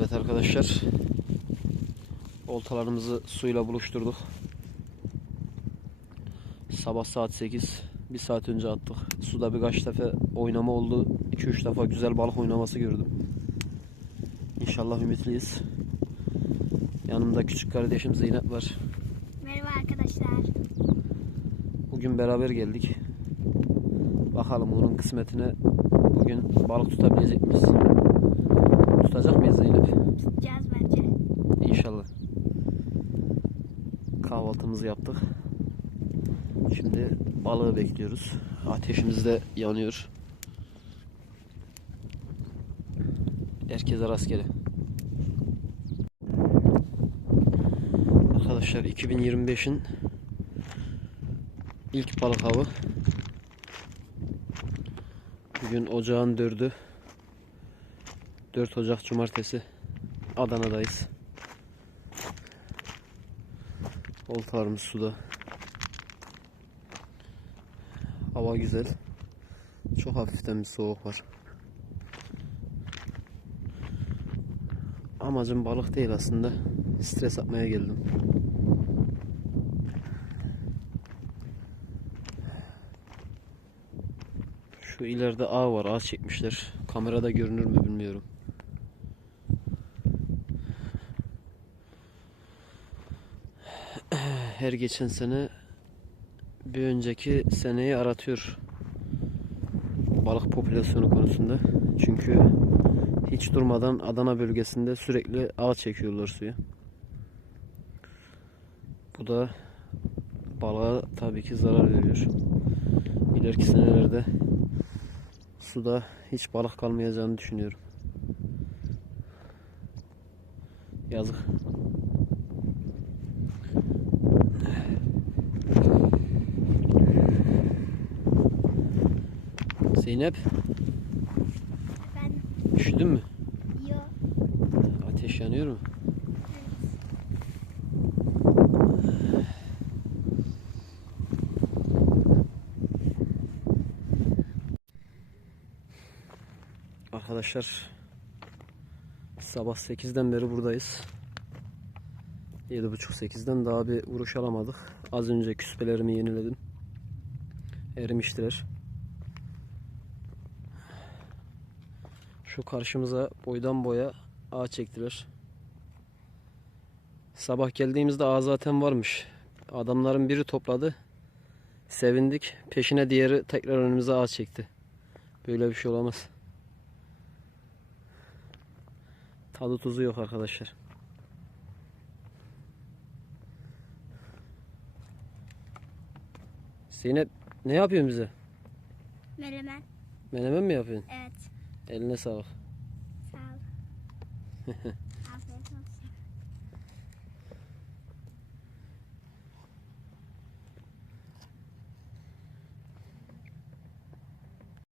Evet arkadaşlar. Oltalarımızı suyla buluşturduk. Sabah saat 8. Bir saat önce attık. Suda birkaç defa oynama oldu. 2-3 defa güzel balık oynaması gördüm. İnşallah ümitliyiz. Yanımda küçük kardeşim Zeynep var. Merhaba arkadaşlar. Bugün beraber geldik. Bakalım onun kısmetine bugün balık tutabilecek miyiz? Tutacak mıyız Zeynep? Tutacağız bence. İnşallah. Kahvaltımızı yaptık. Şimdi balığı bekliyoruz. Ateşimiz de yanıyor. Herkese rastgele. Arkadaşlar 2025'in ilk balık avı. Bugün ocağın 4'ü. 4 Ocak Cumartesi. Adana'dayız. Oltalarımız suda. Hava güzel. Çok hafiften bir soğuk var. Amacım balık değil aslında. Stres atmaya geldim. Şu ileride ağ var. Ağ çekmişler. Kamerada görünür mü bilmiyorum. Her geçen sene bir önceki seneyi aratıyor balık popülasyonu konusunda. Çünkü hiç durmadan Adana bölgesinde sürekli ağ çekiyorlar suya. Bu da balığa tabii ki zarar veriyor. İleriki senelerde suda hiç balık kalmayacağını düşünüyorum. Yazık. Zeynep Ben üşüdün mü? yo. Ateş yanıyor mu? Arkadaşlar sabah 8'den beri buradayız. 7.30-8'den daha bir vuruş alamadık. Az önce küspelerimi yeniledim. Erimiştiler. Şu karşımıza boydan boya ağ çektiler. Sabah geldiğimizde ağ zaten varmış. Adamların biri topladı. Sevindik. Peşine diğeri tekrar önümüze ağ çekti. Böyle bir şey olamaz. Tadı tuzu yok arkadaşlar. Zeynep ne yapıyorsun bize? Menemen. Menemen mi yapıyorsun? Evet. Eline sağlık. Sağ ol. Afiyet olsun.